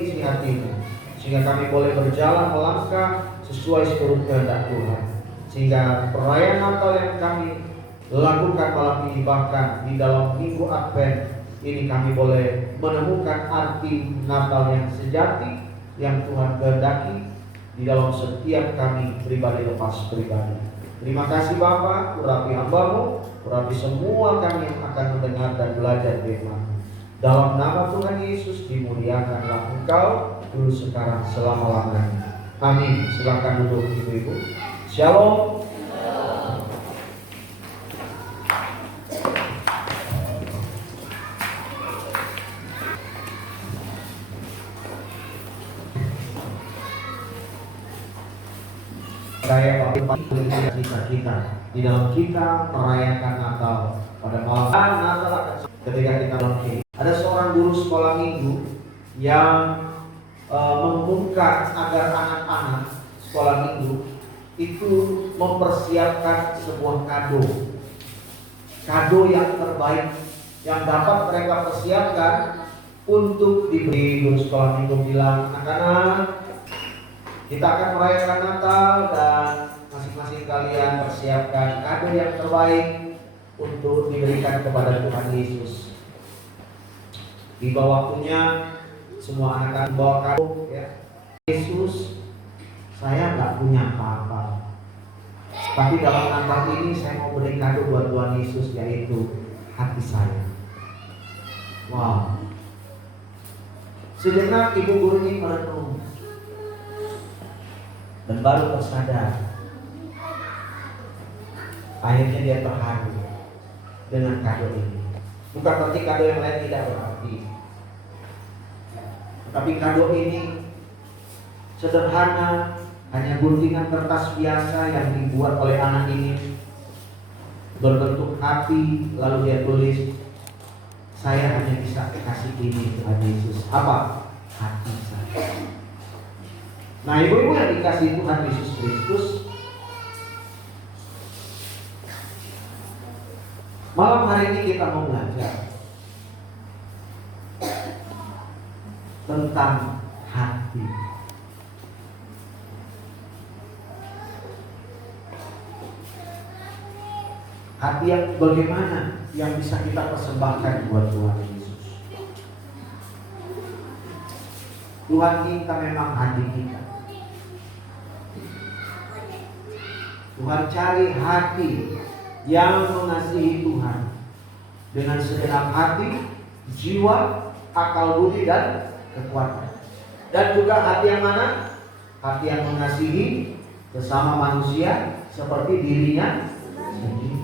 isi hatimu, sehingga kami boleh berjalan melangkah sesuai seluruh kehendak Tuhan. Sehingga perayaan Natal yang kami lakukan malam ini, bahkan di dalam minggu Advent ini, kami boleh menemukan arti Natal yang sejati yang Tuhan kehendaki di dalam setiap kami pribadi lepas pribadi. Terima kasih Bapa, urapi hamba-Mu, urapi semua kami yang akan mendengar dan belajar firman. Dalam nama Tuhan Yesus dimuliakanlah Engkau dulu, sekarang, selama-lamanya. Amin. Silakan duduk ibu-ibu. Shalom. Saya kita di dalam kita merayakan Natal pada malam Natal. Ketika kita mungkin ada seorang guru sekolah minggu yang mengumumkan agar anak-anak sekolah minggu itu mempersiapkan sebuah kado yang terbaik yang dapat mereka persiapkan untuk diberi. Guru sekolah minggu bilang, anak-anak, kita akan merayakan Natal dan masing-masing kalian persiapkan kado yang terbaik untuk diberikan kepada Tuhan Yesus. Tiba waktunya semua anak-anak bawa kado, ya. Yesus, saya nggak punya apa-apa, tapi dalam Natal ini saya mau beri kado buat Tuhan Yesus, yaitu hati saya. Wow. Sejenak ibu guru ini merenung dan baru tersadar. Akhirnya dia terharu dengan kado ini. Bukan berarti kado yang lain tidak berarti, tapi kado ini sederhana, hanya guntingan kertas biasa yang dibuat oleh anak ini, berbentuk hati. Lalu dia tulis, saya hanya bisa kasih ini Tuhan Yesus. Apa? Hati saya. Nah, ibu-ibu yang dikasihi Tuhan Yesus Kristus, malam hari ini kita mau belajar tentang hati. Hati yang bagaimana yang bisa kita persembahkan buat Tuhan Yesus. Tuhan minta memang hati kita. Tuhan cari hati yang mengasihi Tuhan dengan segenap hati, jiwa, akal budi dan kekuatan. Dan juga hati yang mana? Hati yang mengasihi sesama manusia seperti dirinya sendiri.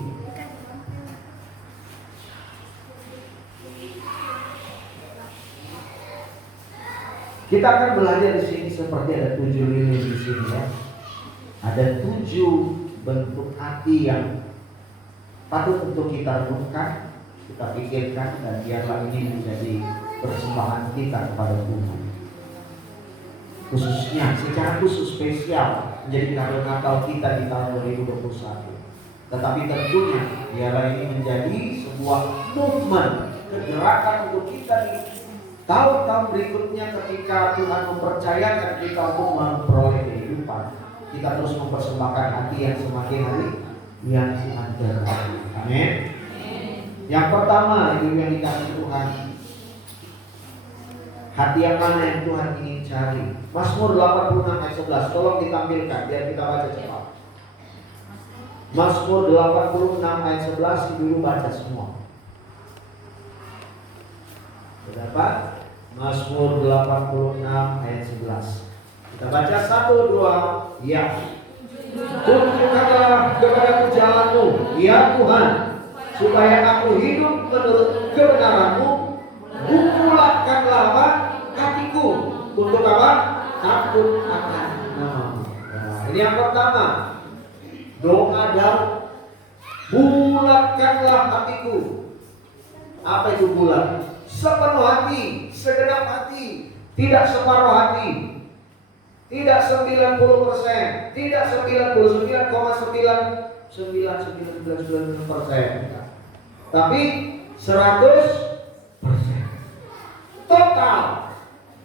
Kita akan belajar di sini seperti ada 7 lilin di sini, ya. Ada 7 bentuk hati yang patut untuk kita renungkan, kita pikirkan, dan biarlah ini menjadi persembahan kita kepada Tuhan. Khususnya, secara khusus spesial menjadi kado Natal kita di tahun 2021. Tetapi tentunya biarlah ini menjadi sebuah movement, kegerakan untuk kita di tahun-tahun berikutnya, ketika Tuhan mempercayakan kita untuk memperoleh kehidupan, kita terus mempersembahkan hati yang semakin hari yang Tuhan berkati. Amin. Yang pertama, ibu yang dikasihi Tuhan, hati yang mana yang Tuhan ingin cari? Mazmur 86 ayat 11, tolong ditampilkan biar kita baca cepat. Mazmur 86 ayat 11, ibu baca semua. Berapa? Mazmur 86 ayat 11. Kita baca 1, 2, ya. Tunjukkanlah kepadaku jalan-Mu, ya Tuhan, supaya aku hidup menurut kebenaran-Mu. Bukulakkanlah apa? Hatiku. Untuk apa? Takut akan nama-Mu. Nah, ini yang pertama. Doa Daud. Bulatkanlah hatiku. Apa itu bulat? Sepenuh hati, segenap hati, tidak separuh hati, tidak 90%, tidak 99,999%, tapi 100%. Total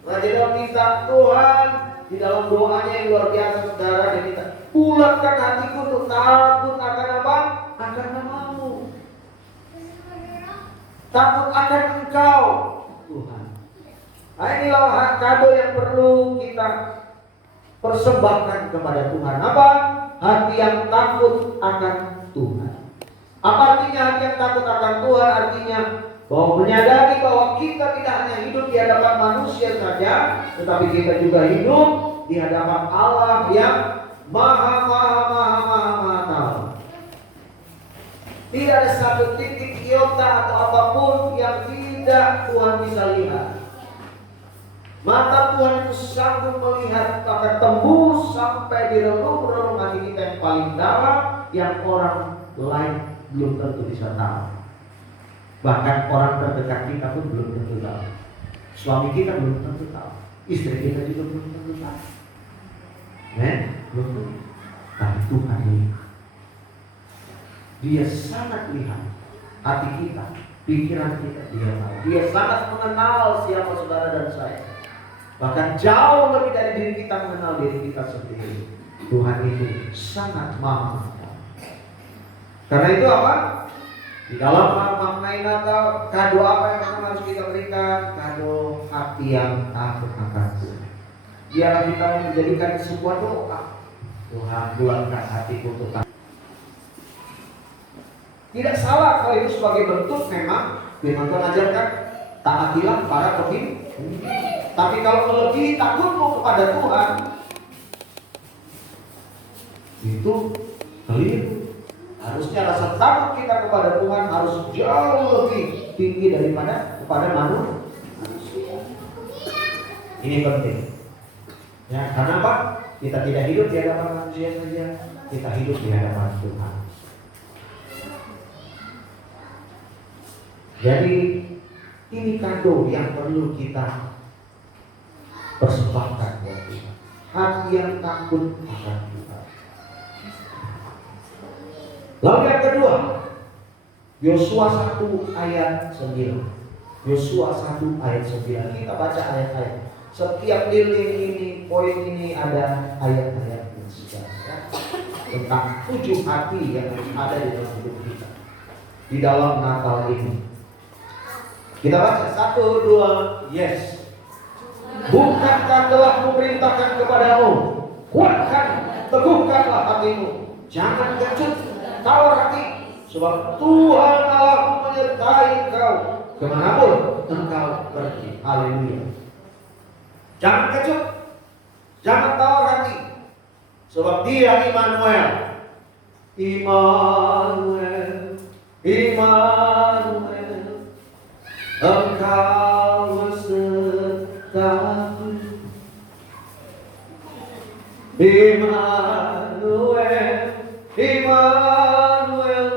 Raja Daud minta, Tuhan, di dalam doanya yang luar biasa saudara, dia minta, bulatkan hatiku untuk takut akan apa? Akan namamu. Takut akan Engkau, Tuhan. Nah, inilah kado yang perlu kita persembahkan kepada Tuhan. Apa? Hati yang takut akan Tuhan. Apa artinya hati yang takut akan Tuhan? Artinya bahwa menyadari bahwa kita tidak hanya hidup di hadapan manusia saja, tetapi kita juga hidup di hadapan Allah yang maha tahu. Tidak ada satu titik iota atau apapun yang tidak Tuhan bisa lihat. Mata Tuhan itu sanggup melihat, akan tembus sampai di relung-relung hati kita yang paling dalam, yang orang lain belum tentu bisa tahu. Bahkan orang terdekat kita pun belum tentu tahu. Suami kita belum tentu tahu. Istri kita juga belum tentu tahu. Belum tentu. Tapi Tuhan ini, Dia sangat lihat hati kita, pikiran kita. Dia sangat mengenal siapa saudara dan saya. Bahkan jauh lebih dari diri kita mengenal diri kita sendiri. Tuhan itu sangat maha. Karena itu apa? Di dalam maknai Natal, kado apa yang harus kita berikan? Kado hati yang takut akan Tuhan. Biarlah kita menjadikan sebuah doa. Tuhan, bulatkan hatiku untuk takut. Tidak salah kalau itu sebagai bentuk memang Tuhan ajarkan taatilah para pemimpin. Tapi kalau melebihi takutmu kepada Tuhan, itu keliru. Harusnya rasa takut kita kepada Tuhan harus jauh lebih tinggi daripada kepada manusia. Ini penting. Ya, karena apa? Kita tidak hidup di hadapan manusia saja, kita hidup di hadapan Tuhan. Jadi ini kado yang perlu kita persembahkan buat Tuhan. Hati yang takut akan Tuhan. Lalu yang kedua, Yosua 1 ayat 9. Yosua 1 ayat 9. Kita baca ayat-ayat. Setiap lilin ini, poin ini ada ayat-ayatnya ya. Tentang 7 hati yang ada di dalam hidup kita di dalam Natal ini. Kita baca 1, 2, yes. Bukankah telah kuperintahkan kepadamu, kuatkan, teguhkanlah hatimu, jangan kecut, tawar hati, sebab Tuhan Allahmu menyertai engkau kemanapun engkau pergi. Haleluya. Jangan kecut, jangan tawar hati, sebab Dia Immanuel. Immanuel, Immanuel, engkau besertaku. Immanuel, Immanuel,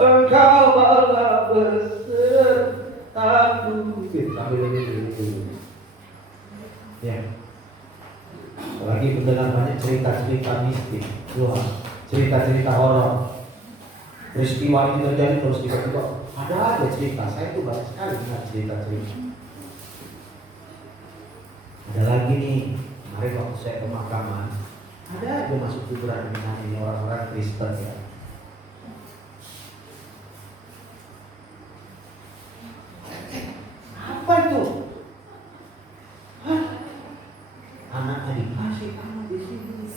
engkau maha besertaku. Ya, apalagi mendengar banyak cerita-cerita mistik, cerita-cerita horor. Peristiwa ini terjadi terus tiba-tiba ada aja cerita. Saya tuh banyak sekali dengar cerita-cerita. Ada lagi nih, kemarin waktu saya ke pemakaman, ada aja masuk kuburan dengan ini orang-orang Kristen ya. Apa itu? Hah? Anaknya dikasih anak di sini.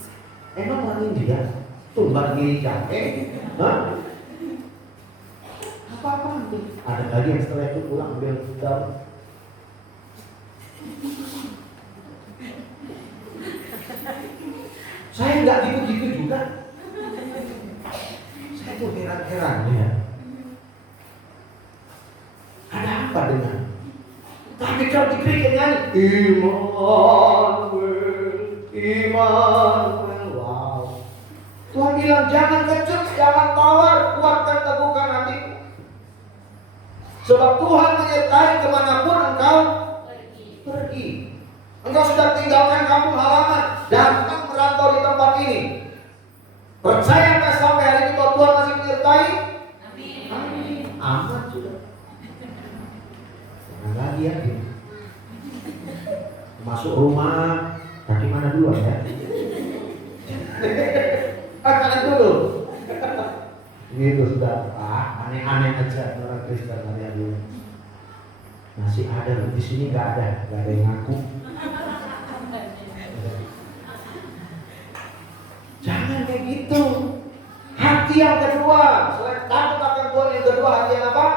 Emang lagi dia tumbang gini capek? Hah? Apa-apa nih? Ada lagi yang setelah itu pulang ambil daun. Saya nggak gitu-gitu juga. Saya tuh heran-heran ya. Ada apa dengan? Tapi kalau dipikir nyanyi Immanuel, Immanuel, wow. Tuhan bilang jangan kecut, jangan tawar, kuatkan teguhkan hati. Sebab Tuhan menyertai kemanapun engkau pergi. Engkau sudah tinggalkan kampung halaman, datang merantau di tempat ini. Percayakah sampai hari ini bahwa Tuhan masih menyertai? Amin. Aman sudah. hati-hati. Masuk rumah, kaki mana dulu ya? Kanan dulu. Gitu sudah. Aneh-aneh aja orang Kristen hari dulu. Masih ada di sini nggak ada yang ngaku. Jangan kayak gitu. Hati yang kedua, selain takut akan Tuhan, yang kedua hati yang apa?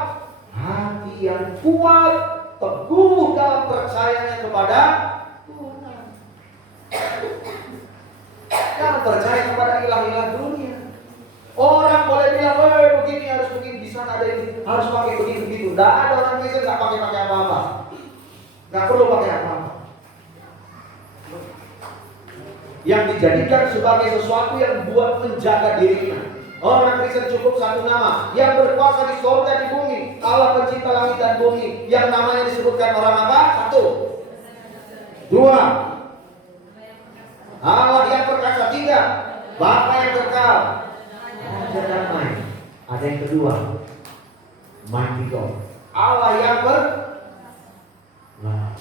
Hati yang kuat, teguh dalam percayanya kepada Tuhan. Jangan percaya kepada ilah-ilah dunia. Orang boleh bilang, begini harus begini, di sana ada ini, harus pakai begini begitu. Tidak ada orang Kristen nggak pakai apa-apa, nggak perlu pakai apa-apa. Yang dijadikan sebagai sesuatu yang buat menjaga dirinya. Orang Kristen cukup satu nama yang berkuasa di surga di bumi, Allah pencipta langit dan bumi, yang namanya disebutkan orang apa? Satu, dua, Allah yang perkasa. Tiga, Bapa yang kekal, Raja damai. Ada yang kedua, Mighty God, Allah yang Nah,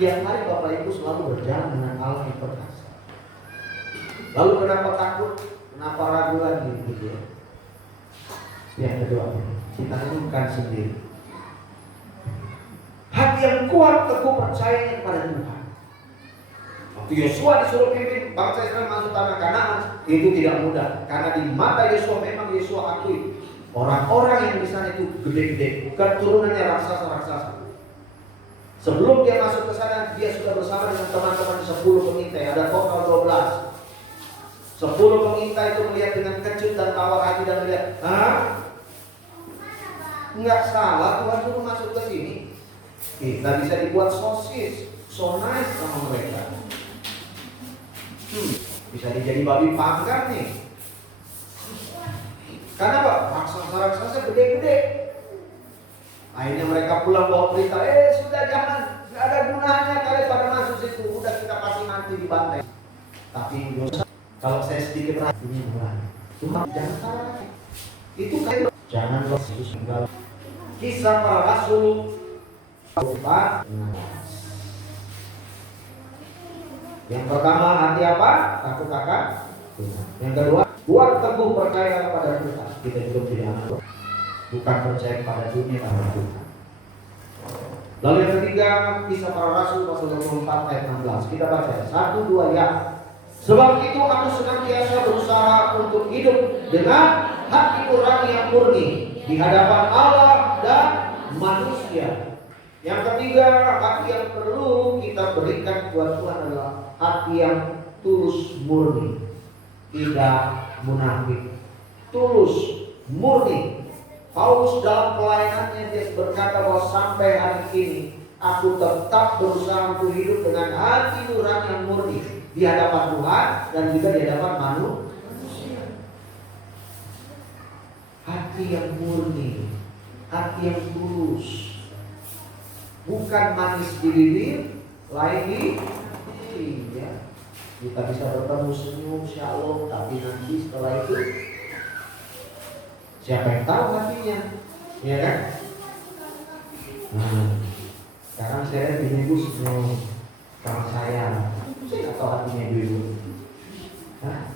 tiap hari Bapak Ibu selalu berjalan dengan Allah yang perkasa. Lalu kenapa takut? Kenapa ragu lagi gitu ya? Yang kedua, kita renungkan sendiri. Hati yang kuat teguh percayanya kepada Tuhan. Waktu Yosua disuruh pimpin bangsa Israel masuk tanah Kanaan, itu tidak mudah. Karena di mata Yosua memang Yosua akui orang-orang yang di sana itu gede-gede, keturunannya raksasa-raksasa. Sebelum dia masuk ke sana, dia sudah bersama dengan teman-teman 10 pengintai, ada total 12. 10 pengintai itu melihat dengan kecut dan tawar hati dan melihat, nggak salah Tuhan suruh masuk ke sini. Kita bisa dibuat sosis, so nice sama mereka. Bisa dijadi babi panggang nih. Karena apa? Raksasa-raksasa gede-gede. Akhirnya mereka pulang bawa berita, sudah jangan, nggak ada gunanya kalian pada masuk situ, udah kita pasti mati di bantai. Tapi dosa, kalau saya sedikit ragu ini benar. Cuma jangan salah. Itu kan jangan lupa Yesus meninggal. Kisah para Rasul 4. Yang pertama hati apa? Takut akan Tuhan. Yang kedua, buat teguh percaya kepada Tuhan. Kita hidup di dalam bukan percaya kepada dunia, kepada Tuhan. Lalu yang ketiga, Kisah para Rasul pasal 24 ayat 16. Kita baca 1, 2 ya. Sebab itu aku senantiasa berusaha untuk hidup dengan hati nurani yang murni di hadapan Allah dan manusia. Yang ketiga, hati yang perlu kita berikan buat Tuhan adalah hati yang tulus murni, tidak munafik. Tulus murni. Paulus dalam pelayanannya dia berkata bahwa sampai hari ini aku tetap berusaha untuk hidup dengan hati nurani yang murni di hadapan Tuhan dan juga di hadapan manusia. Hati yang murni, hati yang tulus, bukan manis di bibir, lain di hati. Ya. Kita bisa bertemu senyum, shalom, tapi nanti setelah itu siapa yang tahu hatinya, ya kan? Sekarang saya ibu senyum sama saya nggak tahu hatinya ibu. Nah,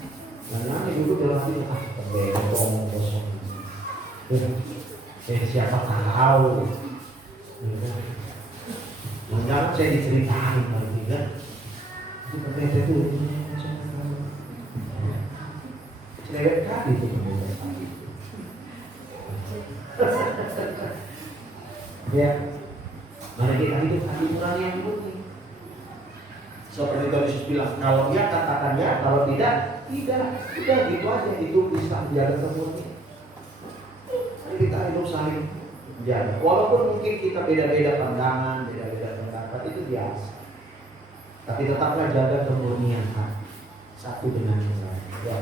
ibu dalam hatinya kebelong kosong. Siapa tahu? Jangan saya diceritain lagi kan? Itu ternyata itu cerewet kali itu. Ya, mari kita hidup hati nurani yang murni. Seperti Tuhan Yesus bilang, kalau ya katakan ya, kalau tidak, tidak. Udah gitu aja, itu bisa menjaga kemurnian. Mari kita hidup saling menjaga. Walaupun mungkin kita beda-beda pandangan, beda-beda pendapat, itu biasa. Tapi tetaplah jaga kemurnian hati satu dengan yang lain. Ya.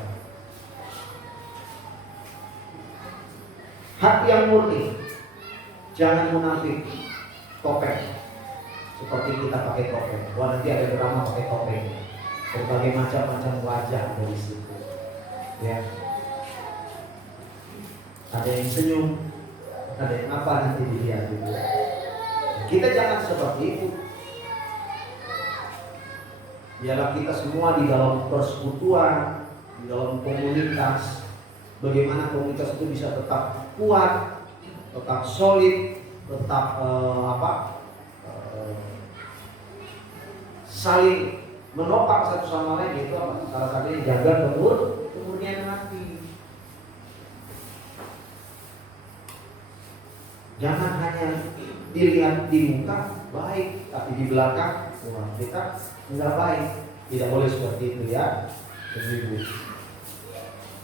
Hati yang murni, jangan munafik, topeng. Seperti kita pakai topeng. Wah, nanti ada drama pakai topeng. Berbagai macam-macam wajah dari situ. Ya. Ada yang senyum, ada yang apa nanti dilihat gitu. Kita jangan seperti itu. Biarlah kita semua di dalam persekutuan, di dalam komunitas, bagaimana komunitas itu bisa tetap kuat, tetap solid, tetap saling menopang satu sama lain, yaitu apa? Salah satunya jaga kemurnian hati. Jangan hanya dilihat di muka baik, tapi di belakang kita enggak baik. Tidak boleh seperti itu ya.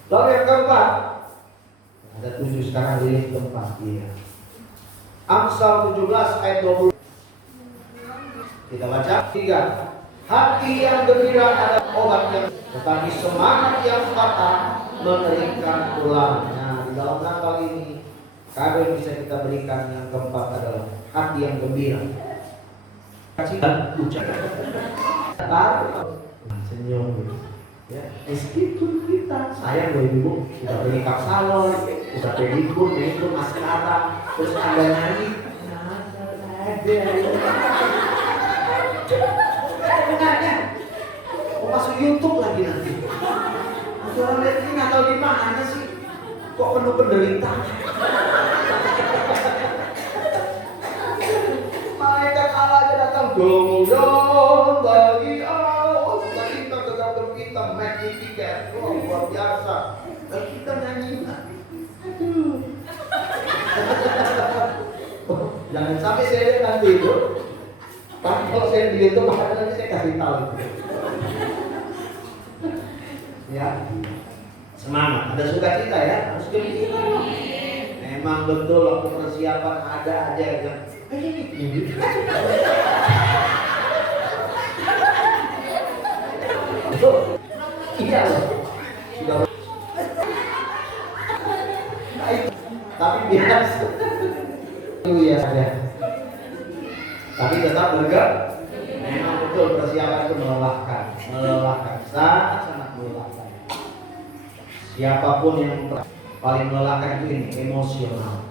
Lalu yang keempat, ada 7 sekarang, ini keempat ya. Amsal 17 ayat 20. Kita baca 3. Hati yang gembira adalah obat yang, tetapi semangat yang patah mengeringkan tulang. Nah, di dalam Natal ini kado yang bisa kita berikan yang keempat adalah hati yang gembira. Kasih dan ucap. Senyum ya. Meskipun kita sayang loh ibu, kita beli kap salon, kita pedikur, maskara, terus ada nyanyi. Mau masuk YouTube lagi nanti. Orang lihat ini Natal di mana sih? Kok penuh penderitaan? Malaikat Allah aja datang, kemudian bagi Allah, kita tegak berkita, magnificat, luar biasa. Dan kita nyanyi. Aduh. Jangan sampai saya lihat nanti itu. Tapi kalau saya di YouTube, maka nanti saya kasih tahu. Ya, semangat. Ada sukacita ya, harus gembira. Memang betul waktu persiapan ada aja yang betul. Iya loh. Sudah. Tapi biasa. Itu ya saja. Tapi tetap bergerak. Memang betul persiapan itu melelahkan, sangat melelahkan. Siapapun yang paling melelahkan itu ini emosional,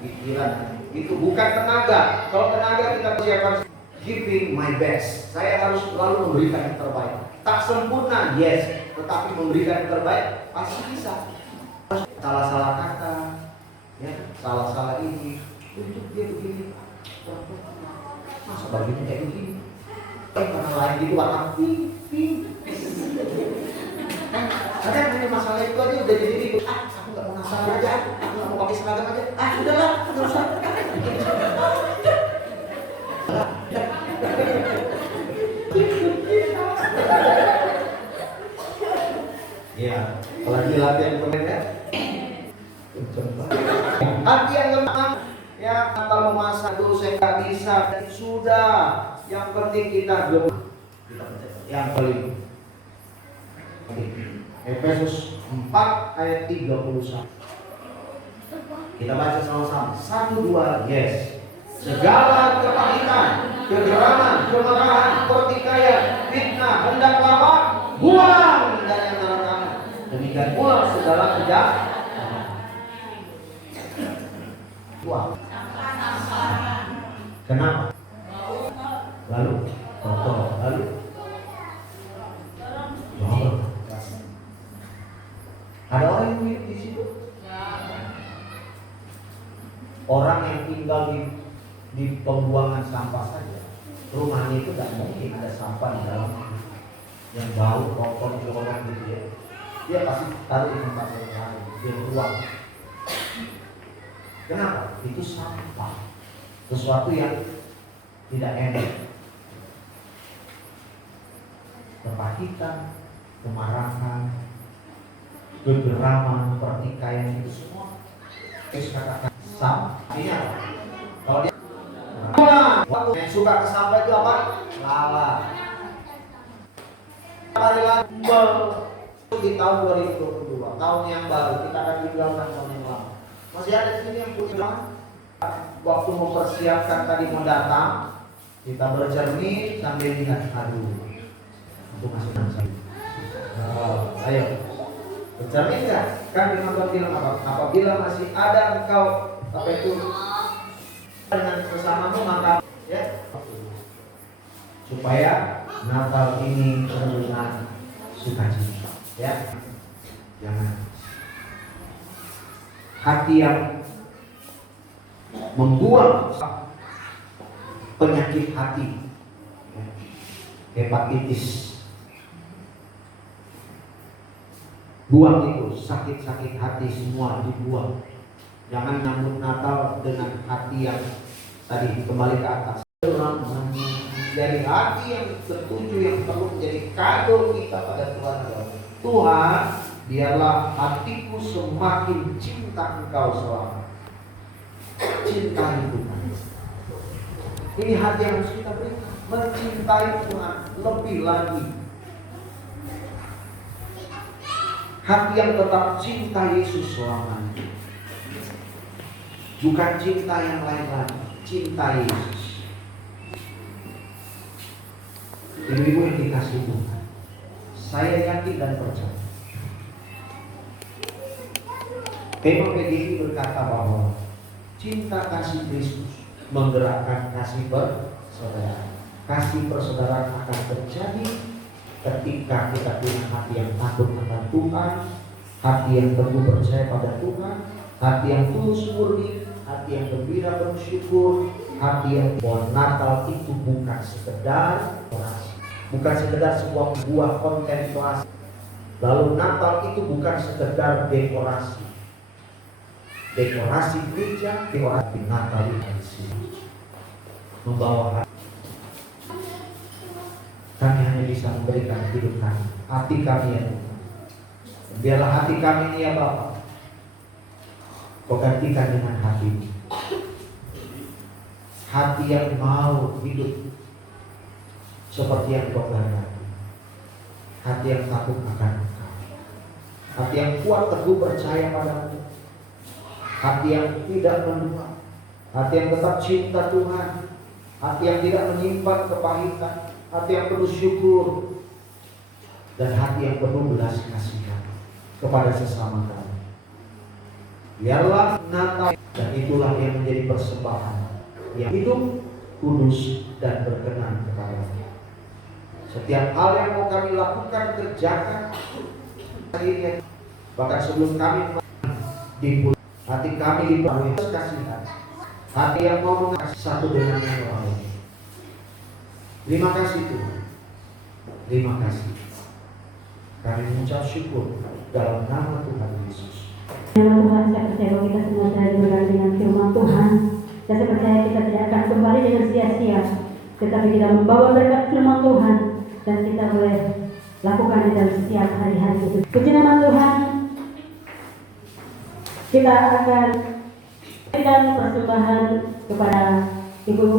pikiran. Itu bukan tenaga. Kalau tenaga kita persiapan, giving my best. Saya harus selalu memberikan yang terbaik. Tak sempurna, yes, tetapi memberikan yang terbaik pasti bisa. Salah-salah kata, ya, salah-salah ini, untuk dia begini. Masa bagian kayak begini? Karena lain gitu warna pink. Ada hanya masalah itu aja udah jadi ribut. Aku nggak mau masalah aja, aku nggak mau pakai seragam aja. Udahlah, nggak usah. Ya, apalagi latihan kemarin. Hati yang lemah. Ya, kalau masa dulu saya nggak bisa, sudah. Yang penting kita belum. Yang paling. Efesus 4 ayat 31. Kita baca sama-sama. 1, 2, yes. Segala kepahitan, kegeraman, kemarahan, pertikaian, fitnah, hendak lama, buang dari antara kamu. Demikian pula segala kejahatan. Buang. Kenapa? Lalu kotor, lalu ada orang yang hidup di situ. Orang yang tinggal di pembuangan sampah saja, rumahnya itu tidak mungkin ada sampah di dalam yang bau kotor jorok gitu ya. Dia pasti taruh di tempat yang lain, dia buang. Kenapa? Itu sampah, sesuatu yang tidak enak. Kepahitan, kemarahan, kegeraman, pertikaian itu semua. Katakan sampah. Ini apa? Kalau dia yang suka ke sampah itu apa? Lala. Hari lagi di tahun 2022, tahun yang baru kita akan tinggalkan tahun yang lama. Masih ada di sini yang punya waktu mempersiapkan tadi mau datang, kita bercermin sambil lihat, aduh, itu masih nanti. Ayo, bercermin nggak? Kan di nonton film apa? Apabila masih ada engkau apa itu dengan sesamamu maka supaya Natal ini penuh dengan sukacita. Ya, jangan hati yang membuang penyakit hati, hepatitis, buang itu, sakit-sakit hati semua dibuang. Jangan nyambut Natal dengan hati yang tadi kembali ke atas. Dari hati yang tertuju, yang perlu menjadi kado kita pada Tuhan adalah, Tuhan, biarlah hatiku semakin cinta Engkau selama. Cintai Tuhan. Ini hati yang harus kita berikan, mencintai Tuhan lebih lagi. Hati yang tetap cinta Yesus selamanya. Bukan cinta yang lain lagi, cinta Yesus. Ibu-ibu yang dikasih Tuhan, saya yakin dan percaya, Kemah PGI berkata bahwa cinta kasih Kristus menggerakkan kasih persaudaraan. Kasih persaudaraan akan terjadi ketika kita punya hati yang takut akan Tuhan, hati yang teguh percaya pada Tuhan, hati yang tulus murni, hati yang gembira bersyukur, hati yang bahwa Natal itu bukan sekedar bukan sekedar sebuah buah kontemplasi. Lalu Natal itu bukan sekedar dekorasi. Dekorasi gereja, dekorasi Natal di sini membawa hati. Kami hanya bisa memberikan hidup kami, hati kami ya Tuhan. Biarlah hati kami ini ya Bapa, Kau gantikan dengan hati, hati yang mau hidup seperti yang Kau kehendaki, hati yang takut akan Engkau, hati yang kuat teguh percaya padamu, hati yang tidak mendua, hati yang tetap cinta Tuhan, hati yang tidak menyimpan kepahitan, hati yang penuh syukur, dan hati yang penuh belas kasihan kepada sesama kami. Biarlah Natal, dan itulah yang menjadi persembahan yang hidup, kudus, dan berkenan kepada-Mu. Setiap hal yang mau kami lakukan, kerjakan hari, bahkan sebelum kami dipulih, hati kami dipenuhi kasihan, hati yang mau mengasihi satu dengan yang lain. Terima kasih Tuhan, terima kasih. Kami mengucap syukur dalam nama Tuhan Yesus. Nama Tuhan, saya percaya bahwa kita semua telah diberkati dengan firman Tuhan. Dan saya percaya kita tidak akan kembali dengan sia-sia, tetapi kita membawa berkat firman Tuhan dan kita boleh lakukan di dalam setiap hari-hari itu. Puji nama Tuhan. Kita akan berikan persembahan kepada ibu-ibu